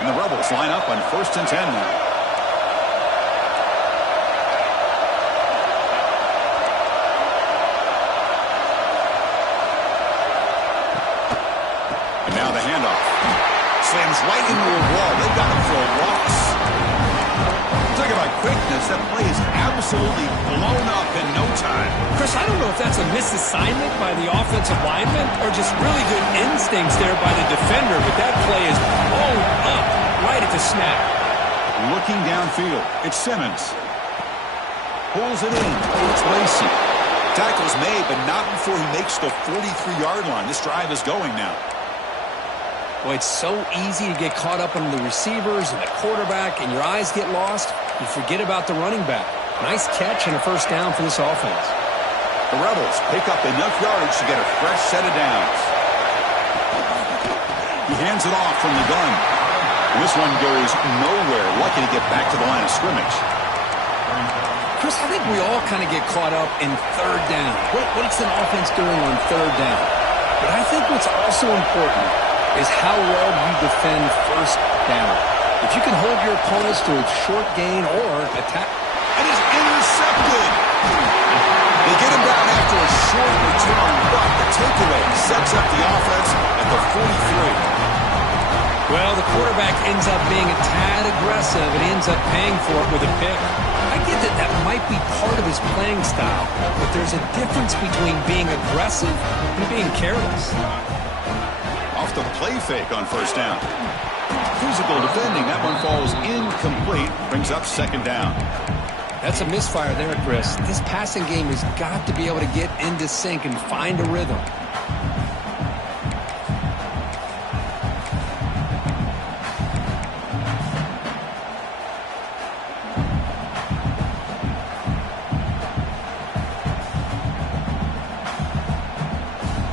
And the Rebels line up on 1st and 10 now. And now the handoff. Slams right into a wall. They've got him for a loss. Talk about quickness. That play is absolutely blown up in no time. Chris, I don't know if that's a misassignment by the offensive lineman or just really good instincts there by the defender, but that play is blown up right at the snap. Looking downfield, it's Simmons. Pulls it in. It's Lacy. Tackle's made, but not before he makes the 43-yard line. This drive is going now. Boy, it's so easy to get caught up on the receivers and the quarterback, and your eyes get lost. You forget about the running back. Nice catch and a first down for this offense. The Rebels pick up enough yards to get a fresh set of downs. He hands it off from the gun. This one goes nowhere. Lucky to get back to the line of scrimmage. Chris, I think we all kind of get caught up in third down. What's an offense doing on third down? But I think what's also important is how well you defend first down. If you can hold your opponents to a short gain or attack. It is intercepted. They get him down after a short return, but the takeaway sets up the offense at the 43. Well, the quarterback ends up being a tad aggressive and ends up paying for it with a pick. I get that that might be part of his playing style, but there's a difference between being aggressive and being careless. Off the play fake on first down. Physical defending. That one falls incomplete. Brings up second down. That's a misfire there, Chris. This passing game has got to be able to get into sync and find a rhythm.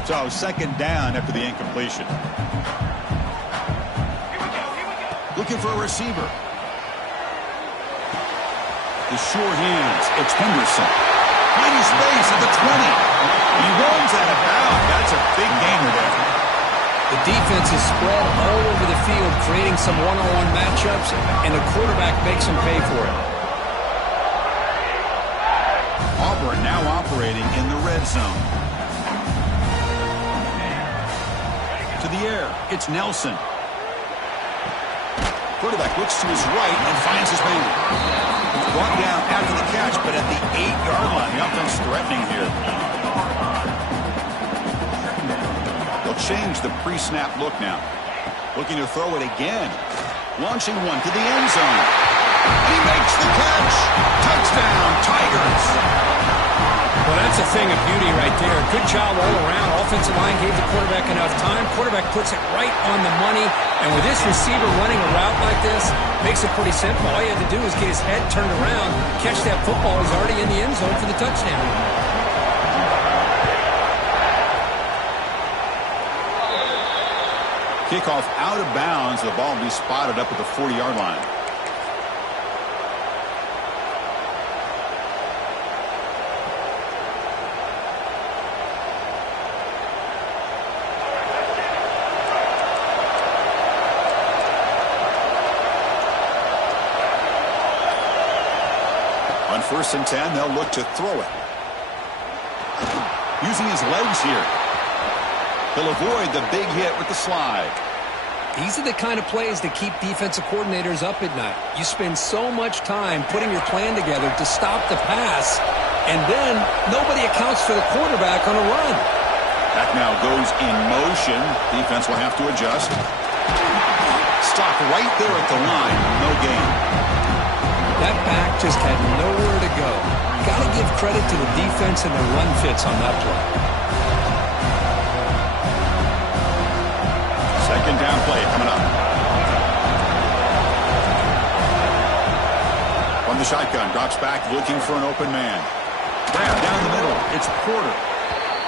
So second down after the incompletion. Looking for a receiver. The sure hands. It's Henderson. Finding space at the 20. He runs out of bounds. That's a big gainer there. The defense is spread all over the field, creating some one-on-one matchups, and the quarterback makes them pay for it. Auburn now operating in the red zone. To the air. It's Nelson. Quarterback looks to his right and finds his man. Brought down after the catch, but at the 8-yard line. The offense threatening here. They'll change the pre-snap look now. Looking to throw it again. Launching one to the end zone. And he makes the catch. Touchdown, Tigers. Well, that's a thing of beauty right there. Good job all around. Offensive line gave the quarterback enough time. Quarterback puts it right on the money. And with this receiver running a route like this, makes it pretty simple. All you had to do is get his head turned around, catch that football. He's already in the end zone for the touchdown. Kickoff out of bounds. The ball will be spotted up at the 40-yard line. On 1st and 10, they'll look to throw it. Using his legs here. He'll avoid the big hit with the slide. These are the kind of plays that keep defensive coordinators up at night. You spend so much time putting your plan together to stop the pass, and then nobody accounts for the quarterback on a run. Back now goes in motion. Defense will have to adjust. Stop right there at the line. No gain. That back just had nowhere to go. Got to give credit to the defense and the run fits on that play. Second down play coming up. From the shotgun, drops back looking for an open man. Grab down the middle. It's Porter.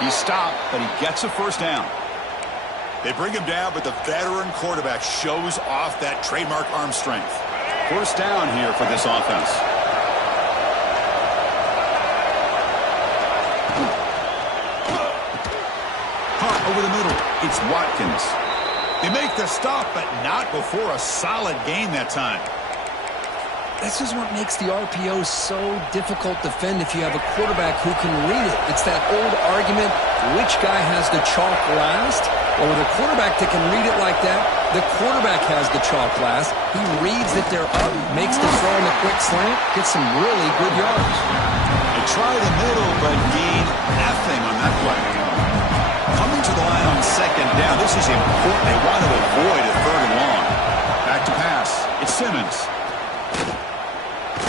He stopped, but he gets a first down. They bring him down, but the veteran quarterback shows off that trademark arm strength. First down here for this offense. Hart over the middle. It's Watkins. They make the stop, but not before a solid gain that time. This is what makes the RPO so difficult to defend if you have a quarterback who can read it. It's that old argument, which guy has the chalk last? Well, with a quarterback that can read it like that, the quarterback has the chalk last. He reads that they're up, makes the throw in the quick slant, gets some really good yards. They try the middle, but gain nothing on that play. Coming to the line on second down, this is important. They want to avoid a third and long. Back to pass. It's Simmons.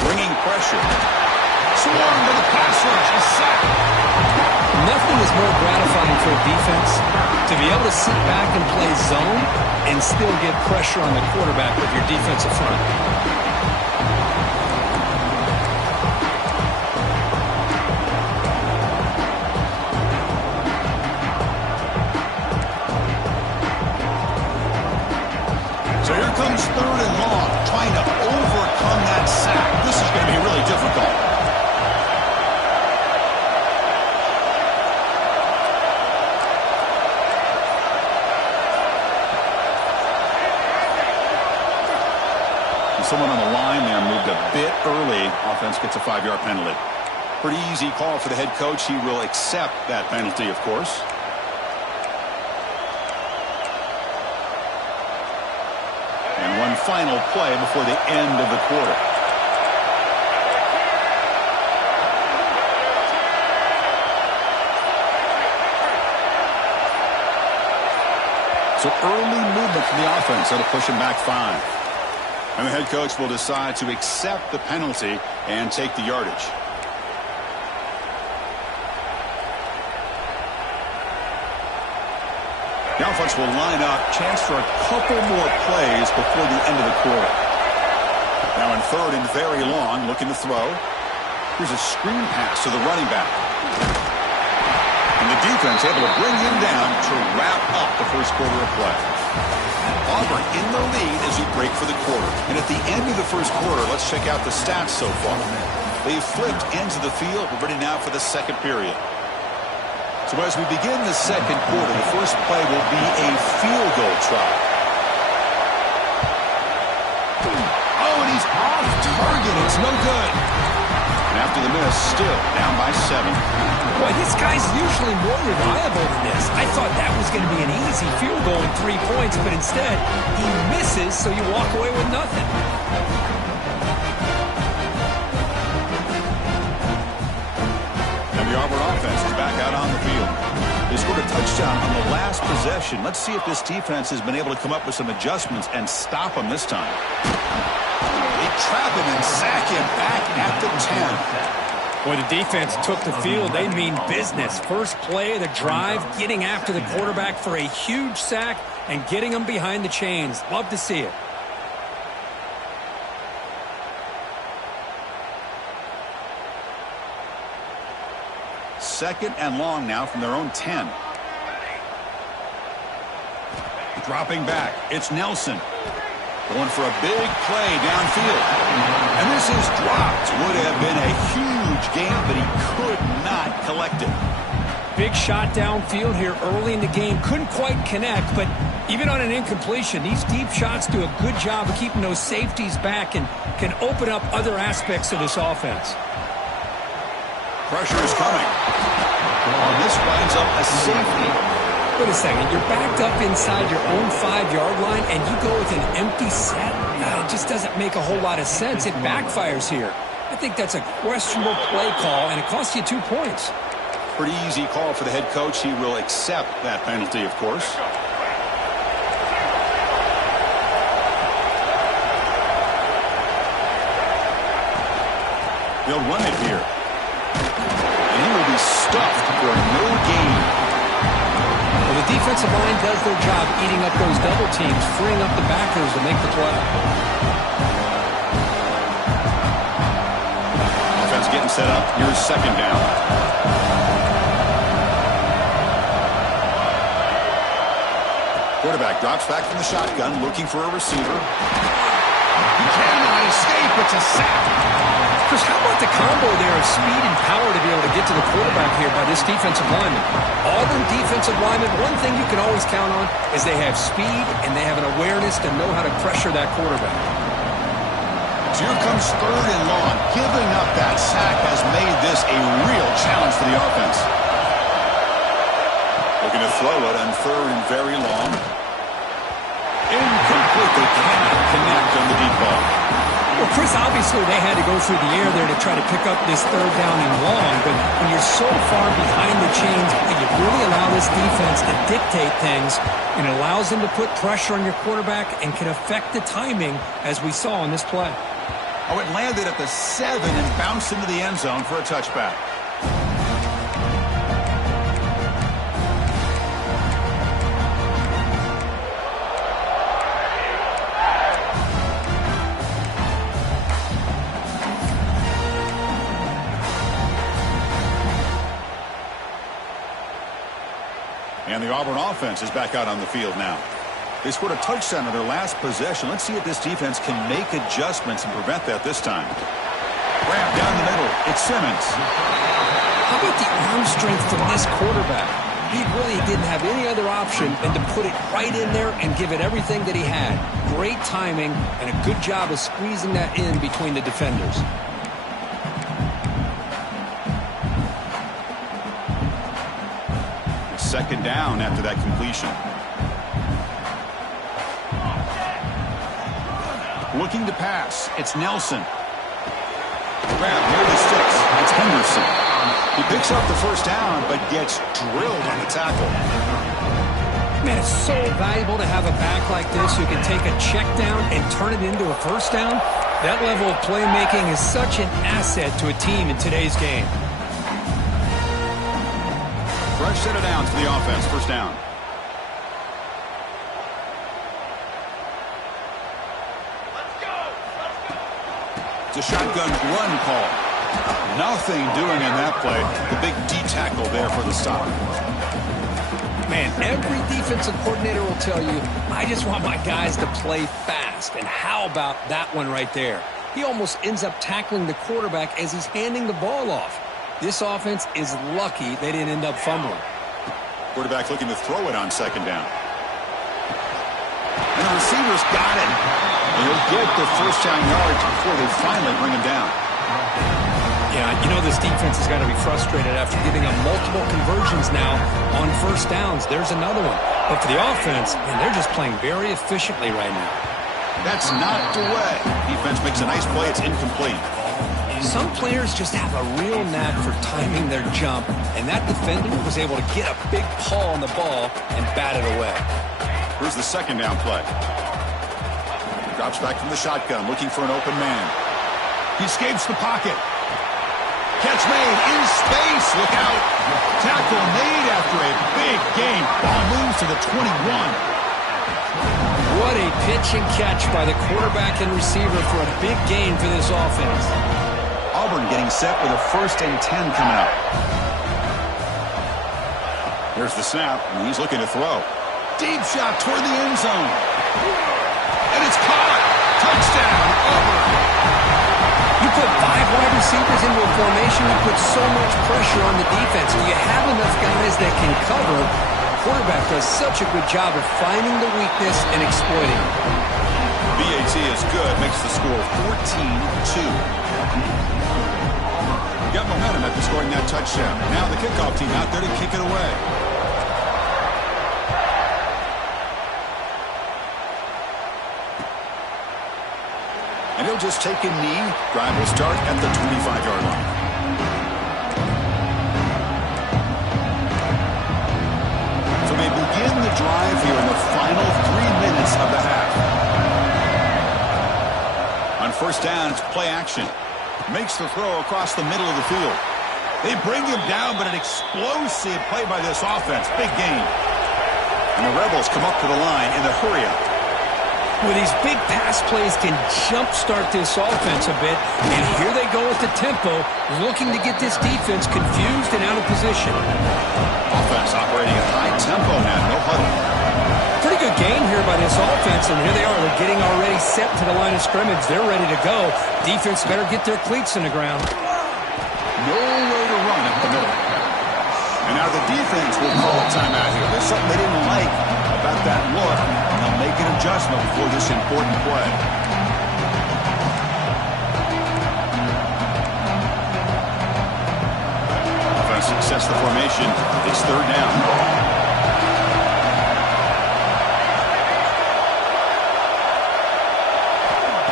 Bringing pressure. Swarm to the pass rush. A sack. Nothing is more gratifying for a defense to be able to sit back and play zone and still get pressure on the quarterback with your defensive front. So here comes third and long, trying to overcome that sack. This is going to be really difficult. Someone on the line there moved a bit early. Offense gets a 5-yard penalty. Pretty easy call for the head coach. He will accept that penalty, of course. And one final play before the end of the quarter. So early movement from the offense. That'll push him back 5. And the head coach will decide to accept the penalty and take the yardage. The offense will line up. Chance for a couple more plays before the end of the quarter. Now in third and very long, looking to throw. Here's a screen pass to the running back. And the defense able to bring him down to wrap up the first quarter of play. Auburn in the lead as we break for the quarter. And at the end of the first quarter, let's check out the stats so far. They've flipped ends of the field. We're ready now for the second period. So as we begin the second quarter, the first play will be a field goal try. Oh, and he's off target. It's no good. And after the miss, still down by 7. Boy, this guy's usually more reliable than this. I thought that was going to be an easy field goal in 3 points, but instead, he misses, so you walk away with nothing. And the Auburn offense is back out on the field. They scored a touchdown on the last possession. Let's see if this defense has been able to come up with some adjustments and stop them this time. They trap him and sack him back at the 10. Boy, the defense took the field. They mean business. First play of the drive, getting after the quarterback for a huge sack and getting him behind the chains. Love to see it. Second and long now from their own 10. Dropping back. It's Nelson. Going for a big play downfield. And this is dropped. Would have been a huge gain, but he could not collect it. Big shot downfield here early in the game. Couldn't quite connect, but even on an incompletion, these deep shots do a good job of keeping those safeties back and can open up other aspects of this offense. Pressure is coming. And this winds up a safety. Wait a second, you're backed up inside your own 5-yard line and you go with an empty set? It just doesn't make a whole lot of sense. It backfires here. I think that's a questionable play call, and it costs you 2 points. Pretty easy call for the head coach. He will accept that penalty, of course. They'll run it here. And he will be stuffed for no gain. Well, the defensive line does their job eating up those double teams, freeing up the backers to make the play. Offense getting set up. Here's second down. Quarterback drops back from the shotgun, looking for a receiver. He cannot escape. It's a sack. Chris, how about the combo there of speed and power to be able to get to the quarterback here by this defensive lineman? Auburn defensive linemen, one thing you can always count on is they have speed and they have an awareness to know how to pressure that quarterback. So here comes 3rd and long. Giving up that sack has made this a real challenge for the offense. Looking to throw it on 3rd and very long. Incomplete. They cannot connect on the deep ball. Well, Chris, obviously they had to go through the air there to try to pick up this 3rd down and long, but when you're so far behind the chains, you really allow this defense to dictate things, and it allows them to put pressure on your quarterback and can affect the timing, as we saw in this play. Oh, it landed at the 7 and bounced into the end zone for a touchback. And the Auburn offense is back out on the field now. They scored a touchdown in their last possession. Let's see if this defense can make adjustments and prevent that this time. Grab down the middle. It's Simmons. How about the arm strength from this quarterback? He really didn't have any other option than to put it right in there and give it everything that he had. Great timing and a good job of squeezing that in between the defenders. Second down after that completion. Looking to pass. It's Nelson. Grab near the sticks. It's Henderson. He picks up the first down, but gets drilled on the tackle. Man, it's so valuable to have a back like this who can take a check down and turn it into a first down. That level of playmaking is such an asset to a team in today's game. Fresh set of downs for the offense. First down. It's a shotgun run call. Nothing doing in that play. The big D tackle there for the stop. Man, every defensive coordinator will tell you, I just want my guys to play fast. And how about that one right there? He almost ends up tackling the quarterback as he's handing the ball off. This offense is lucky they didn't end up fumbling. Quarterback looking to throw it on second down. And the receiver's got it. And he'll get the first down yards before they finally bring him down. Yeah, you know this defense has got to be frustrated after giving up multiple conversions now on first downs. There's another one. But for the offense, man, they're just playing very efficiently right now. That's knocked away. Defense makes a nice play. It's incomplete. Some players just have a real knack for timing their jump, and that defender was able to get a big paw on the ball and bat it away. Here's the second down play. Drops back from the shotgun, looking for an open man. He escapes the pocket. Catch made in space. Look out. Tackle made after a big gain. Ball moves to the 21. What a pitch and catch by the quarterback and receiver for a big gain for this offense. Auburn getting set with a 1st and 10 coming up. There's the snap, and he's looking to throw. Deep shot toward the end zone. And it's caught. Touchdown, Auburn. You put 5 wide receivers into a formation, you put so much pressure on the defense. Do you have enough guys that can cover? The quarterback does such a good job of finding the weakness and exploiting it. BAT is good, makes the score 14-2. Got momentum after scoring that touchdown. Now the kickoff team out there to kick it away. And he'll just take a knee. Drive will start at the 25-yard line. So they begin the drive here in the final 3 minutes of the half. On first down, it's play action. Makes the throw across the middle of the field. They bring him down, but an explosive play by this offense. Big gain. And the Rebels come up to the line in the hurry-up. Well, these big pass plays can jumpstart this offense a bit, and here they go with the tempo, looking to get this defense confused and out of position. Offense operating at high tempo now, no huddle. Pretty good gain here by this offense, and here they are. They're getting already set to the line of scrimmage. They're ready to go. Defense better get their cleats in the ground. Nowhere to run up the middle. And now the defense will call a timeout here. There's something they didn't like about that look, and they'll make an adjustment before this important play. Offense sets the formation. It's third down.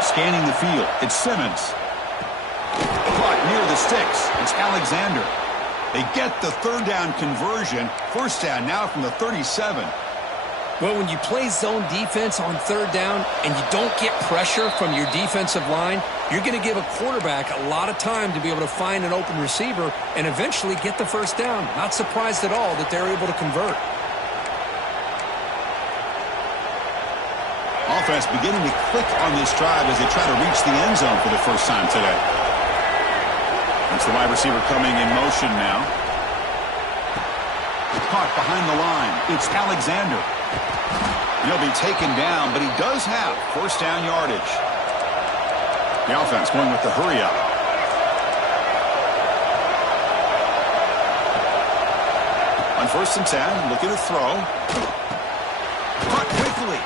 Scanning the field, it's Simmons. Caught near the sticks, it's Alexander. They get the third down conversion. First down now from the 37. Well, when you play zone defense on third down and you don't get pressure from your defensive line, you're going to give a quarterback a lot of time to be able to find an open receiver and eventually get the first down. Not surprised at all that they're able to convert. Offense beginning to click on this drive as they try to reach the end zone for the first time today. That's the wide receiver coming in motion now. Caught behind the line. It's Alexander. He'll be taken down, but he does have first down yardage. The offense going with the hurry up. On 1st and 10, looking to throw. Caught quickly.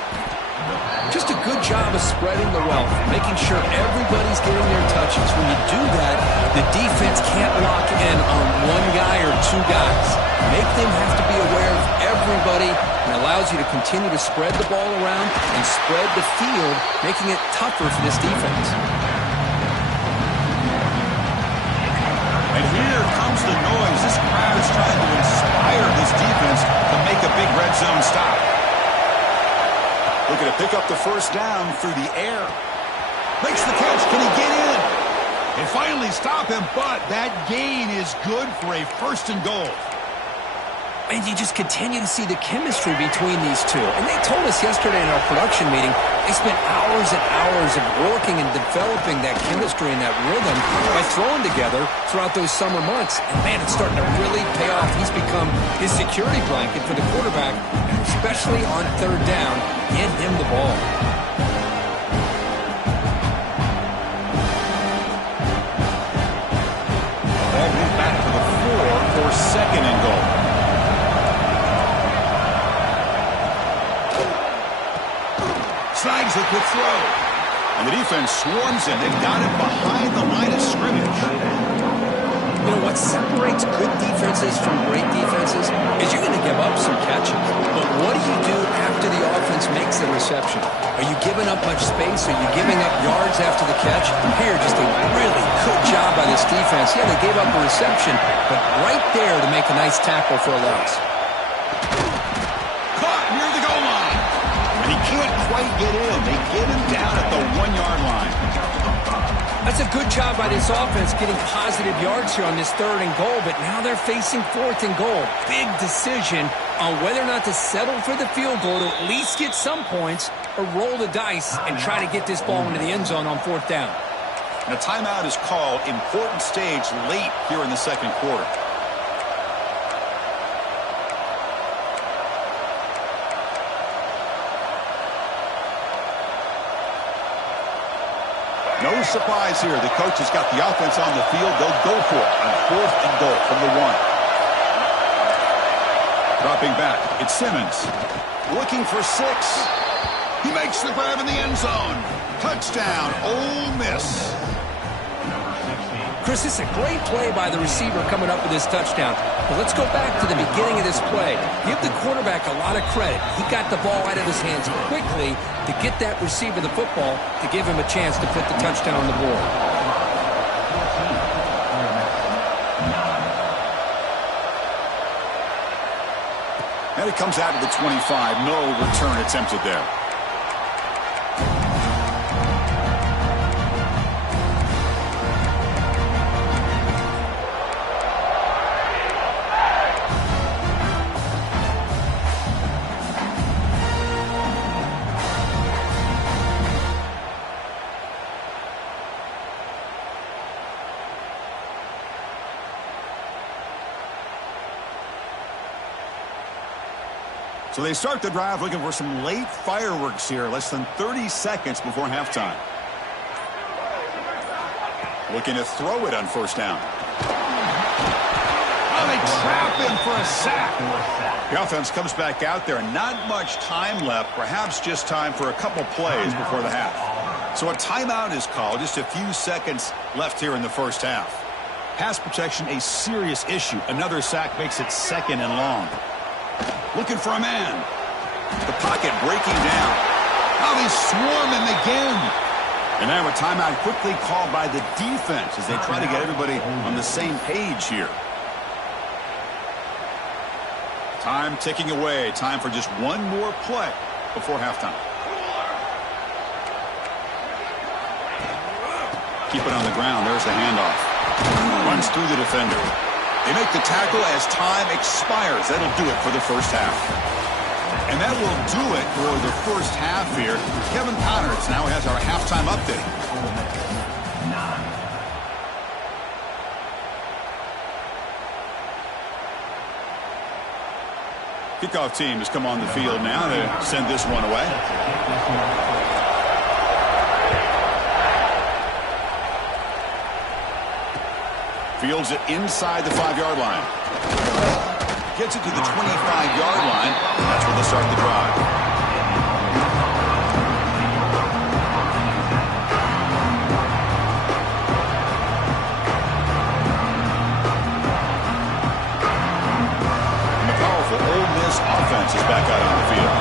Just a good job of spreading the wealth, making sure everybody's getting their touches. When you do that, the defense can't lock in on one guy or two guys. Make them have to be aware of everybody, and allows you to continue to spread the ball around and spread the field, making it tougher for this defense. And here comes the noise. This crowd is trying to inspire this defense to make a big red zone stop. Looking to pick up the first down through the air. Makes the catch. Can he get in? They finally stop him, but that gain is good for a 1st and goal. And you just continue to see the chemistry between these two. And they told us yesterday in our production meeting, they spent hours and hours of working and developing that chemistry and that rhythm by throwing together throughout those summer months. And, man, it's starting to really pay off. He's become his security blanket for the quarterback, and especially on third down, get him the ball. Ball moved back to the 4 for 2nd and goal. Snags the quick throw. And the defense swarms him. They've got him behind the line of scrimmage. You know, what separates good defenses from great defenses is you're going to give up some catches. But what do you do after the offense makes the reception? Are you giving up much space? Are you giving up yards after the catch? Here, just a really good job by this defense. Yeah, they gave up a reception, but right there to make a nice tackle for a loss. Caught near the goal line. And he can't quite get in. They get him down at the 1-yard line. That's a good job by this offense getting positive yards here on this 3rd and goal, but now they're facing 4th and goal. Big decision on whether or not to settle for the field goal to at least get some points or roll the dice and try to get this ball into the end zone on 4th down. And a timeout is called. Important stage late here in the 2nd quarter. No surprise here. The coach has got the offense on the field. They'll go for it on 4th and goal from the 1. Dropping back, it's Simmons. Looking for 6. He makes the grab in the end zone. Touchdown, Ole Miss. Chris, this is a great play by the receiver coming up with this touchdown. But let's go back to the beginning of this play. Give the quarterback a lot of credit. He got the ball out of his hands quickly to get that receiver the football to give him a chance to put the touchdown on the board. And it comes out to the 25. No return attempted there. So they start the drive looking for some late fireworks here, less than 30 seconds before halftime. Looking to throw it on first down. Oh, they trap him for a sack. The offense comes back out there. Not much time left, perhaps just time for a couple plays before the half. So a timeout is called, just a few seconds left here in the first half. Pass protection, a serious issue. Another sack makes it 2nd and long. Looking for a man. The pocket breaking down. Oh, they swarm him again. And now a timeout quickly called by the defense as they try to get everybody on the same page here. Time ticking away. Time for just one more play before halftime. Keep it on the ground. There's the handoff. Runs through the defender. They make the tackle as time expires. That'll do it for the first half. And that will do it for the first half here. Kevin Connors now has our halftime update. Kickoff team has come on the field now to send this one away. Fields it inside the 5-yard line. Gets it to the 25-yard line. That's where they'll start the drive. And the powerful Ole Miss offense is back out on the field.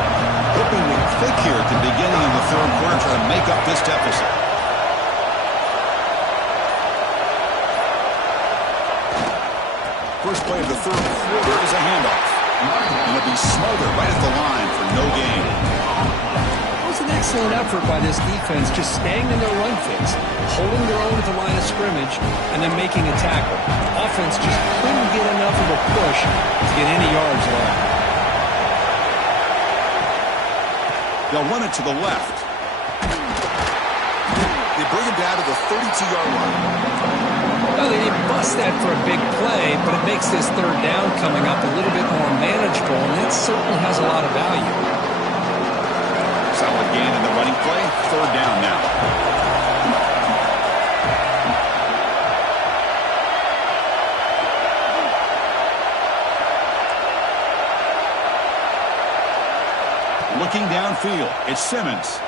Hoping to click here at the beginning of the third quarter, try to make up this deficit. First play of the third quarter is a handoff. And it'll be smothered right at the line for no gain. It was an excellent effort by this defense, just staying in their run fix, holding their own at the line of scrimmage, and then making a tackle. Offense just couldn't get enough of a push to get any yards long. They'll run it to the left. They bring it down to the 32-yard line. Well, they didn't bust that for a big play, but it makes this third down coming up a little bit more manageable, and that certainly has a lot of value. Solid gain in the running play. Third down now. Looking downfield, it's Simmons.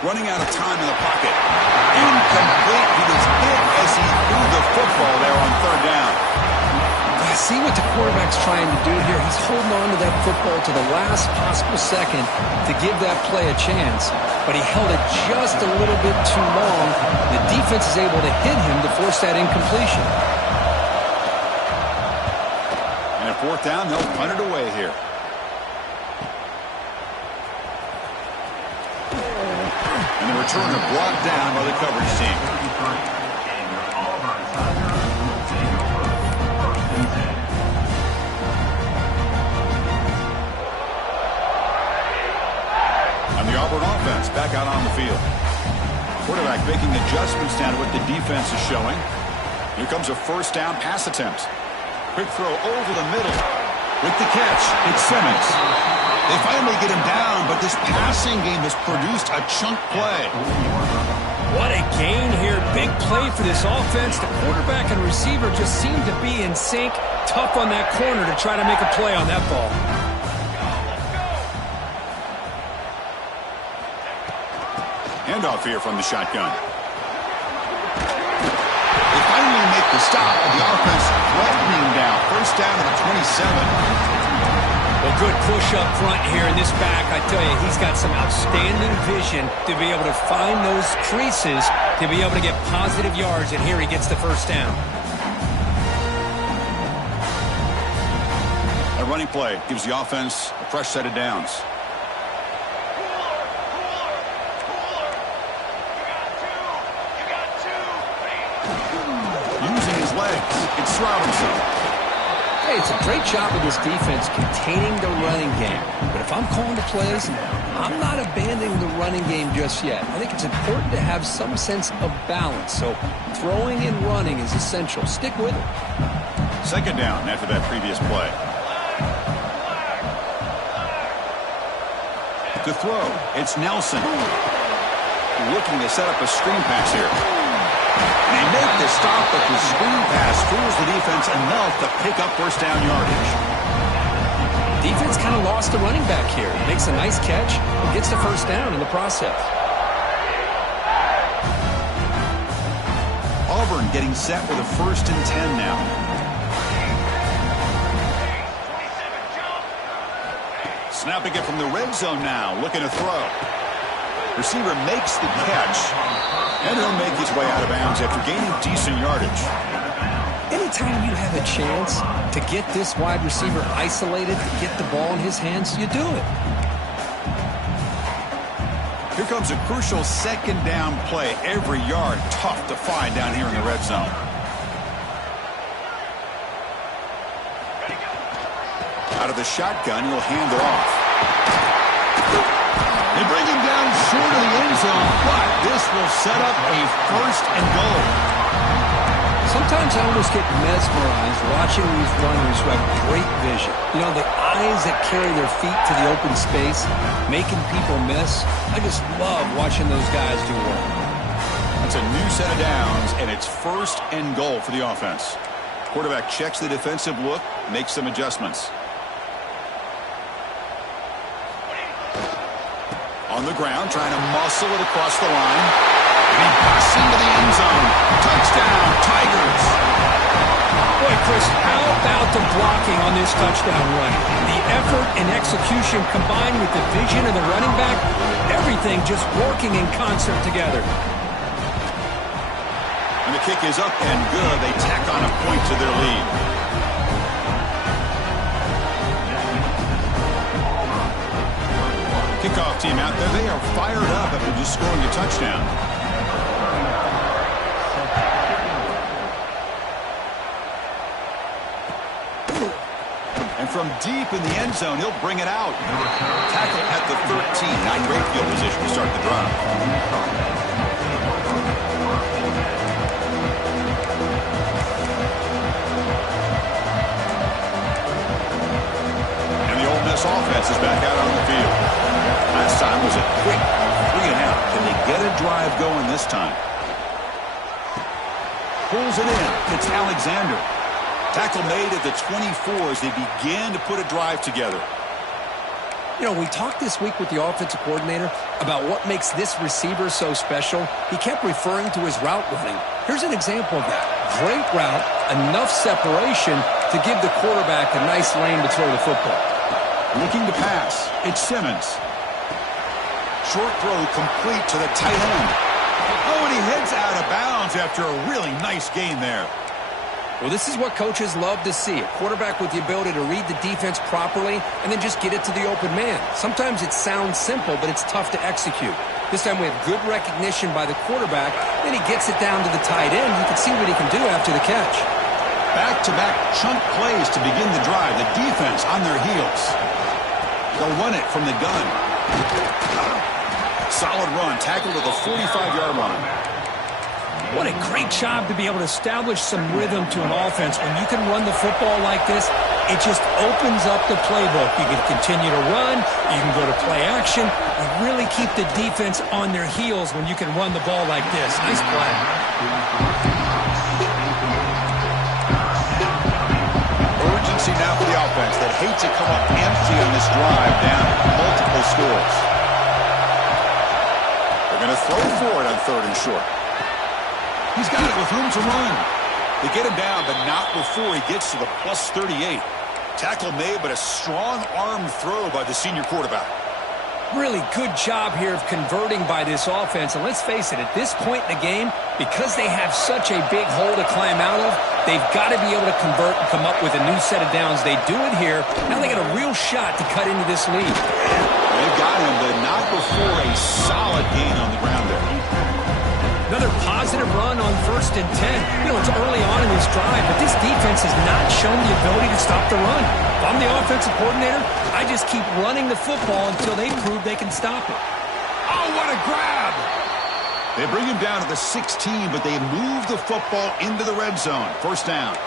Running out of time in the pocket. Incomplete. He was hit as he threw the football there on third down. I see what the quarterback's trying to do here. He's holding on to that football to the last possible second to give that play a chance. But he held it just a little bit too long. The defense is able to hit him to force that incompletion. And at fourth down, they'll punt it away here. And the returner brought down by the coverage team. And the Auburn offense back out on the field. Quarterback making adjustments down to what the defense is showing. Here comes a first down pass attempt. Quick throw over the middle. With the catch, it's Simmons. They finally get him down, but this passing game has produced a chunk play. What a gain here. Big play for this offense. The quarterback and receiver just seem to be in sync. Tough on that corner to try to make a play on that ball. Handoff here from the shotgun. They finally make the stop, and the offense threatening now. First down to the 27. Well, good push up front here in this back. I tell you, he's got some outstanding vision to be able to find those creases, to be able to get positive yards, and here he gets the first down. A running play gives the offense a fresh set of downs. Using his legs, it's Robinson. Hey, it's a great job of this defense containing the running game. But if I'm calling the plays, I'm not abandoning the running game just yet. I think it's important to have some sense of balance. So throwing and running is essential. Stick with it. Second down after that previous play. To throw, it's Nelson. Looking to set up a screen pass here. They make the stop, but the screen pass fools the defense enough to pick up first down yardage. Defense kind of lost the running back here. Makes a nice catch and gets the first down in the process. Auburn getting set with a 1st and 10 now. Snapping it from the red zone now, looking to throw. Receiver makes the catch, and he'll make his way out of bounds after gaining decent yardage. Anytime you have a chance to get this wide receiver isolated, to get the ball in his hands, you do it. Here comes a crucial 2nd down play. Every yard tough to find down here in the red zone. Out of the shotgun, he'll hand it off. They bring him down short of the end zone, but this will set up a 1st and goal. Sometimes I almost get mesmerized watching these runners who have great vision. You know, the eyes that carry their feet to the open space, making people miss. I just love watching those guys do well. That's a new set of downs, and it's 1st and goal for the offense. Quarterback checks the defensive look, makes some adjustments. On the ground, trying to muscle it across the line. And he busts into the end zone. Touchdown, Tigers. Boy, Chris, how about the blocking on this touchdown run? The effort and execution combined with the vision of the running back, everything just working in concert together. And the kick is up and good. They tack on a point to their lead. Kickoff team out there. They are fired up after just scoring a touchdown. And from deep in the end zone, he'll bring it out. Tackle at the 13. Not great field position to start the drive. And the Ole Miss offense is back out on the field. Last time was a quick 3 and out. Can they get a drive going this time? Pulls it in. It's Alexander. Tackle made at the 24 as they began to put a drive together. You know, we talked this week with the offensive coordinator about what makes this receiver so special. He kept referring to his route running. Here's an example of that. Great route, enough separation to give the quarterback a nice lane to throw the football. Looking to pass. It's Simmons. Short throw complete to the tight end. Oh, and he heads out of bounds after a really nice gain there. Well, this is what coaches love to see. A quarterback with the ability to read the defense properly and then just get it to the open man. Sometimes it sounds simple, but it's tough to execute. This time we have good recognition by the quarterback. Then he gets it down to the tight end. You can see what he can do after the catch. Back-to-back chunk plays to begin the drive. The defense on their heels. They'll run it from the gun. Solid run. Tackled at the 45-yard line. What a great job to be able to establish some rhythm to an offense. When you can run the football like this, it just opens up the playbook. You can continue to run. You can go to play action. You really keep the defense on their heels when you can run the ball like this. Nice play. Urgency now for the offense that hate to come up empty on this drive down multiple scores. They're going to throw for it on 3rd and short. He's got it with room to run. They get him down, but not before he gets to the plus 38. Tackle made, but a strong arm throw by the senior quarterback. Really good job here of converting by this offense. And let's face it, at this point in the game, because they have such a big hole to climb out of, they've got to be able to convert and come up with a new set of downs. They do it here. Now they got a real shot to cut into this lead. They've got him, but not before a solid gain on the ground there. Another positive run on 1st and 10. You know, it's early on in this drive, but this defense has not shown the ability to stop the run. If I'm the offensive coordinator, I just keep running the football until they prove they can stop it. Oh, what a grab! They bring him down to the 16, but they move the football into the red zone. 1st down.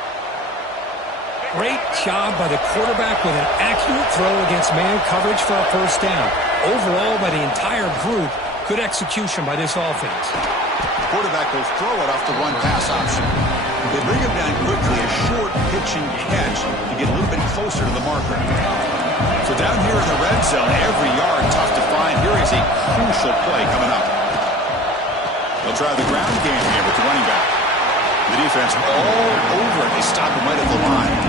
Great job by the quarterback with an accurate throw against man coverage for a first down. Overall, by the entire group, good execution by this offense. Quarterback will throw it off the run pass option. They bring him down quickly, a short pitch and catch to get a little bit closer to the marker. So down here in the red zone, every yard tough to find. Here is a crucial play coming up. They'll try the ground game here with the running back. The defense all over it. They stop him right at the line.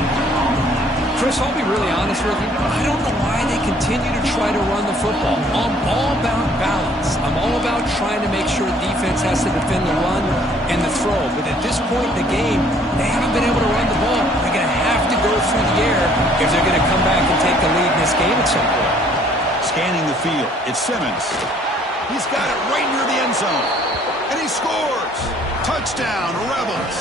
Chris, I'll be really honest with you. I don't know why they continue to try to run the football. I'm all about balance. I'm all about trying to make sure defense has to defend the run and the throw. But at this point in the game, they haven't been able to run the ball. They're going to have to go through the air if they're going to come back and take the lead in this game at some point. Scanning the field, it's Simmons. He's got it right near the end zone. And he scores! Touchdown, Rebels!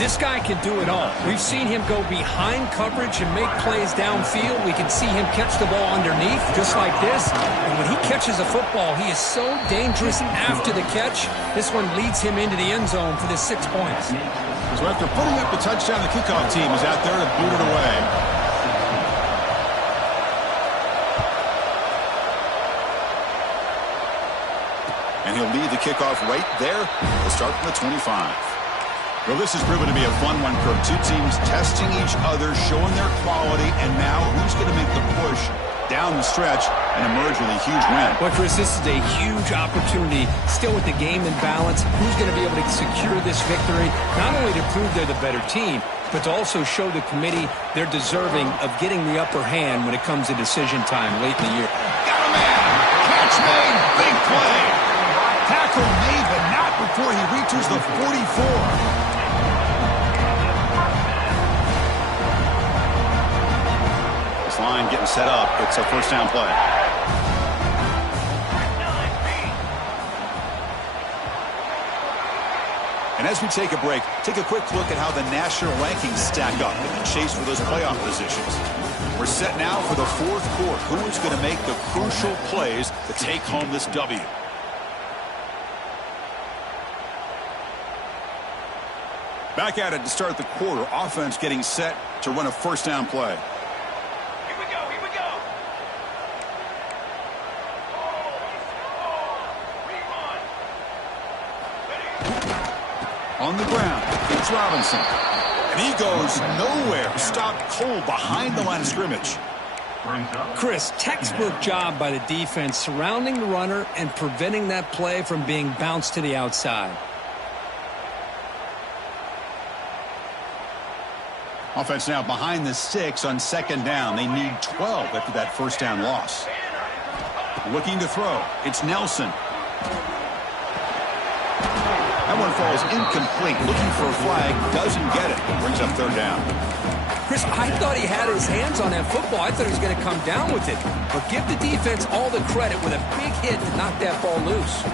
This guy can do it all. We've seen him go behind coverage and make plays downfield. We can see him catch the ball underneath, just like this. And when he catches a football, he is so dangerous after the catch. This one leads him into the end zone for the 6 points. So after putting up the touchdown, the kickoff team is out there to boot it away. And he'll lead the kickoff right there. We'll start from the 25. Well, this has proven to be a fun one, Kirk. Two teams testing each other, showing their quality, and now who's going to make the push down the stretch and emerge with a huge win? Well, Chris, this is a huge opportunity. Still with the game in balance, who's going to be able to secure this victory, not only to prove they're the better team, but to also show the committee they're deserving of getting the upper hand when it comes to decision time late in the year. Got a man! Catch made! Big play! Tackle made, but not before he reaches the 44. Line getting set up. It's a first down play. And as we take a break, take a quick look at how the national rankings stack up in the chase for those playoff positions. We're set now for the fourth quarter. Who is going to make the crucial plays to take home this W? Back at it to start the quarter. Offense getting set to run a first down play. On the ground, it's Robinson. And he goes nowhere. Stopped cold behind the line of scrimmage. Chris, textbook job by the defense surrounding the runner and preventing that play from being bounced to the outside. Offense now behind the 6 on second down. They need 12 after that first down loss. Looking to throw. It's Nelson. That one falls incomplete. Looking for a flag. Doesn't get it. Brings up third down. Chris, I thought he had his hands on that football. I thought he was going to come down with it. But give the defense all the credit with a big hit to knock that ball loose.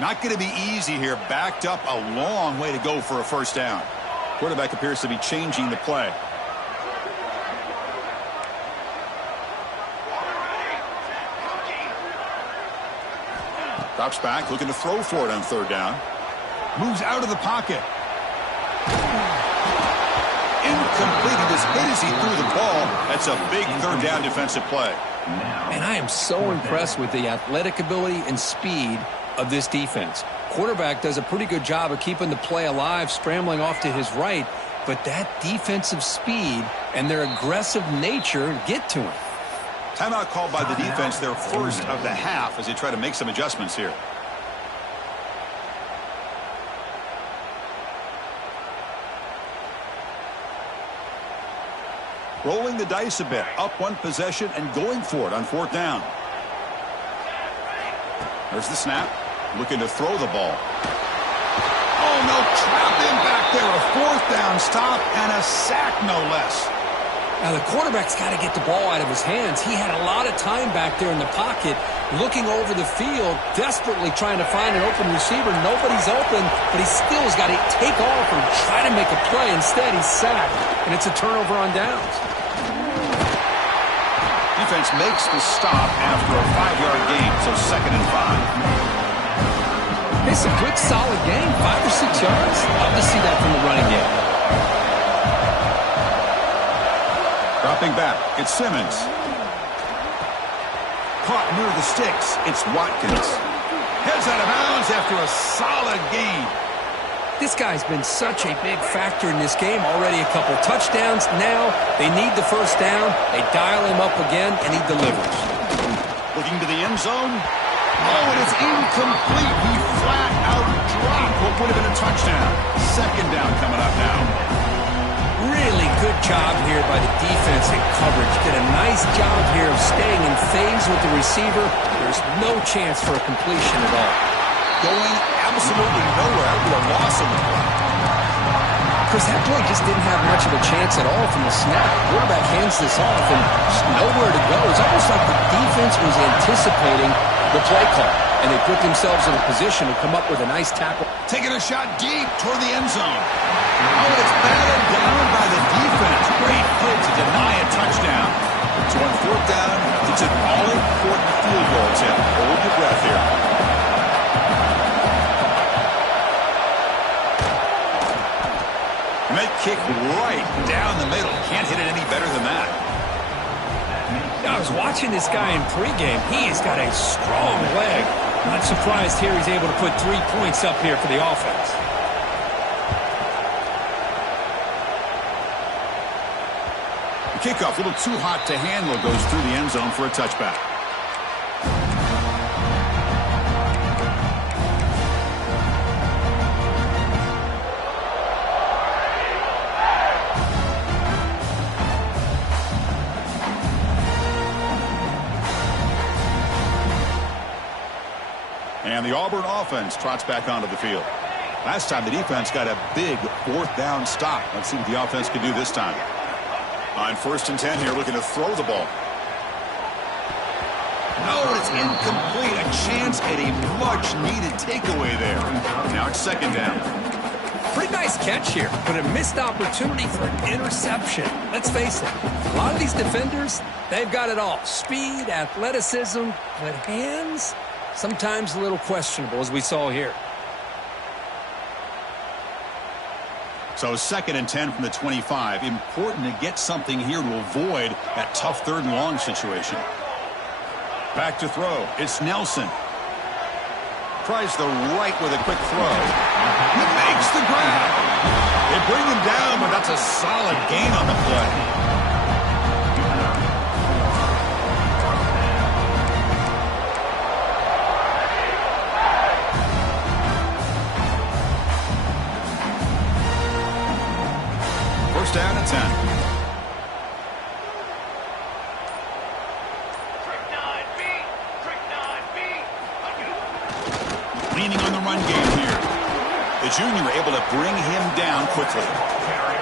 Not going to be easy here. Backed up a long way to go for a first down. Quarterback appears to be changing the play. Drops back, looking to throw for it on third down. Moves out of the pocket. Incomplete. He just hit as he threw the ball. That's a big third down defensive play. And I am so impressed with the athletic ability and speed of this defense. Quarterback does a pretty good job of keeping the play alive, scrambling off to his right, but that defensive speed and their aggressive nature get to him. Timeout called by the defense, their first of the half, as they try to make some adjustments here. Rolling the dice a bit, up one possession and going for it on fourth down. There's the snap. Looking to throw the ball. Oh, no, trapped him back there. A fourth down stop and a sack, no less. Now, the quarterback's got to get the ball out of his hands. He had a lot of time back there in the pocket, looking over the field, desperately trying to find an open receiver. Nobody's open, but he still has got to take off and try to make a play. Instead, he's sacked, and it's a turnover on downs. defense makes the stop after a 5-yard gain, so 2nd and 5. It's a good, solid game, 5 or 6 yards. Love to see that from the running game. Dropping back, it's Simmons. Caught near the sticks, it's Watkins. Heads out of bounds after a solid gain. This guy's been such a big factor in this game. Already a couple touchdowns. Now they need the first down. They dial him up again, and he delivers. Looking to the end zone. Oh, and it's incomplete. He flat out dropped what would have been a touchdown. 2nd down coming up now. Really good job here by the defense in coverage. Did a nice job here of staying in phase with the receiver. There's no chance for a completion at all. Going absolutely nowhere with a loss on the play. Chris, that play just didn't have much of a chance at all from the snap. Quarterback hands this off and just nowhere to go. It's almost like the defense was anticipating the play call, and they put themselves in a position to come up with a nice tackle. Taking a shot deep toward the end zone. Oh, and it's batted down by the defense. Great play to deny a touchdown. So on 4th down, it's an all-important field goal attempt. Hold your breath here. Make kick right down the middle. Can't hit it any better than that. I was watching this guy in pregame. He's got a strong leg. Not surprised here he's able to put 3 points up here for the offense. The kickoff, a little too hot to handle, goes through the end zone for a touchback. And the Auburn offense trots back onto the field. Last time the defense got a big 4th down stop. Let's see what the offense can do this time. On 1st and 10 here, looking to throw the ball. No, it's incomplete. A chance at a much-needed takeaway there. Now it's 2nd down. Pretty nice catch here, but a missed opportunity for an interception. Let's face it, a lot of these defenders, they've got it all. Speed, athleticism, but hands, sometimes a little questionable, as we saw here. So 2nd and 10 from the 25. Important to get something here to avoid that tough 3rd and long situation. Back to throw. It's Nelson. Tries the right with a quick throw. He makes the grab. They bring him down, but that's a solid gain on the play. Down at 10. Leaning on the run game here. The junior able to bring him down quickly.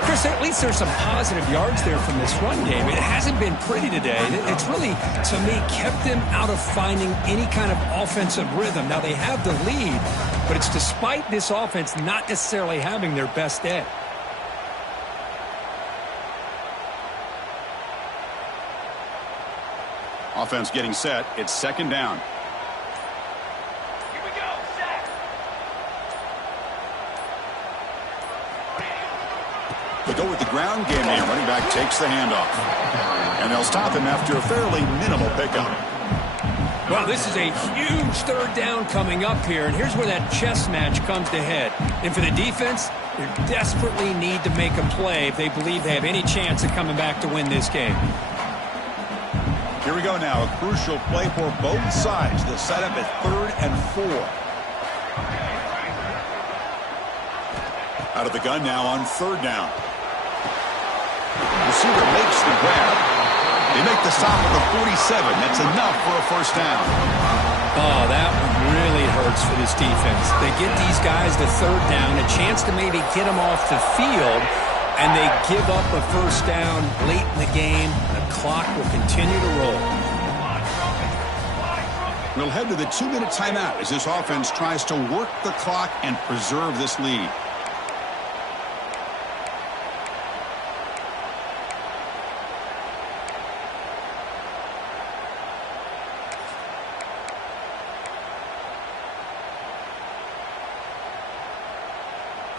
Chris, at least there's some positive yards there from this run game. It hasn't been pretty today. It's really, to me, kept them out of finding any kind of offensive rhythm. Now, they have the lead, but it's despite this offense not necessarily having their best day. Offense getting set. It's 2nd down. Here we go, set. They go with the ground game here. Running back takes the handoff. And they'll stop him after a fairly minimal pickup. Well, this is a huge 3rd down coming up here, and here's where that chess match comes to head. And for the defense, they desperately need to make a play if they believe they have any chance of coming back to win this game. Here we go now. A crucial play for both sides. The setup at 3rd and 4. Out of the gun now on 3rd down. Receiver makes the grab. They make the stop at the 47. That's enough for a 1st down. Oh, that one really hurts for this defense. They get these guys to 3rd down, a chance to maybe get them off the field, and they give up a 1st down late in the game. The clock will continue to roll. We'll head to the 2-minute timeout as this offense tries to work the clock and preserve this lead.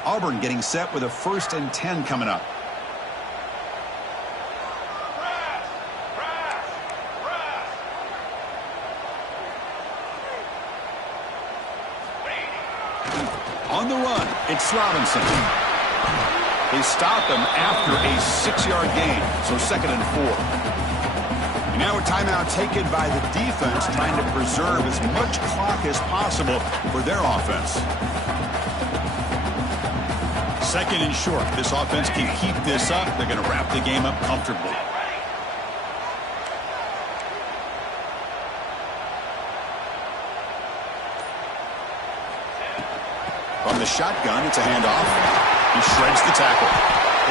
Auburn getting set with a 1st and 10 coming up. On the run, it's Robinson. They stop him after a 6-yard gain, so 2nd and 4. And now a timeout taken by the defense, trying to preserve as much clock as possible for their offense. 2nd and short. This offense can keep this up. They're going to wrap the game up comfortably. From the shotgun, it's a handoff. He shreds the tackle.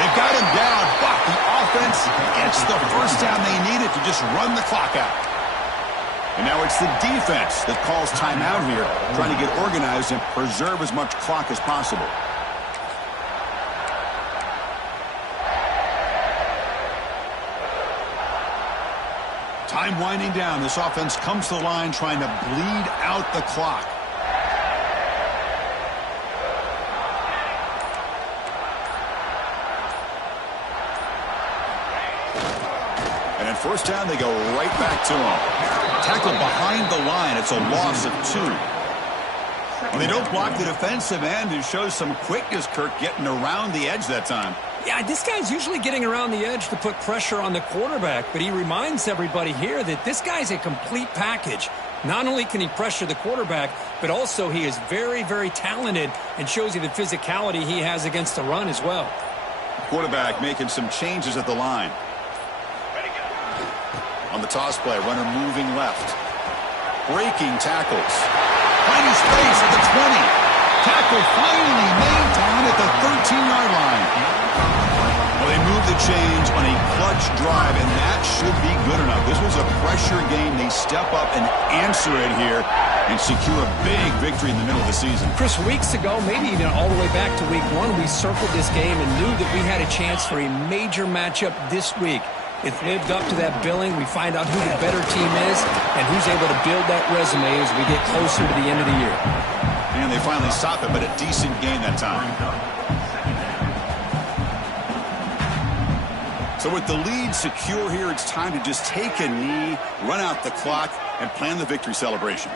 They've got him down, but the offense gets the first down they needed to just run the clock out. And now it's the defense that calls timeout here, trying to get organized and preserve as much clock as possible. Time winding down. This offense comes to the line trying to bleed out the clock. And at 1st down, they go right back to him. Tackled behind the line. It's a loss of 2. And they don't block the defensive end, who shows some quickness, Kirk, getting around the edge that time. Yeah, this guy's usually getting around the edge to put pressure on the quarterback, but he reminds everybody here that this guy's a complete package. Not only can he pressure the quarterback, but also he is very, very talented and shows you the physicality he has against the run as well. Quarterback making some changes at the line. On the toss play, runner moving left. Breaking tackles. Finding space at the 20. Tackle finally made down at the 13-yard line. Well, they move the chains on a clutch drive, and that should be good enough. This was a pressure game. They step up and answer it here and secure a big victory in the middle of the season. Chris, weeks ago, maybe even all the way back to week 1, we circled this game and knew that we had a chance for a major matchup this week. It lived up to that billing. We find out who the better team is and who's able to build that resume as we get closer to the end of the year. And they finally stop it, but a decent game that time. So with the lead secure here, it's time to just take a knee, run out the clock, and plan the victory celebration.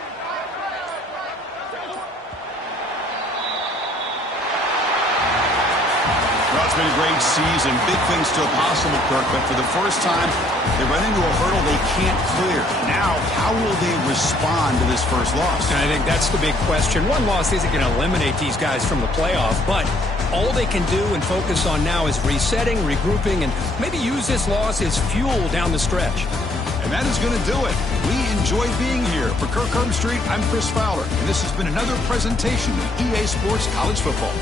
Well, it's been a great season. Big things still possible, Kirk, but for the first time, they run into a hurdle they can't clear. Now, how will they respond to this first loss? And I think that's the big question. One loss isn't going to eliminate these guys from the playoff, but all they can do and focus on now is resetting, regrouping, and maybe use this loss as fuel down the stretch. And that is going to do it. We enjoyed being here. For Kirk Herbstreit, I'm Chris Fowler, and this has been another presentation of EA Sports College Football.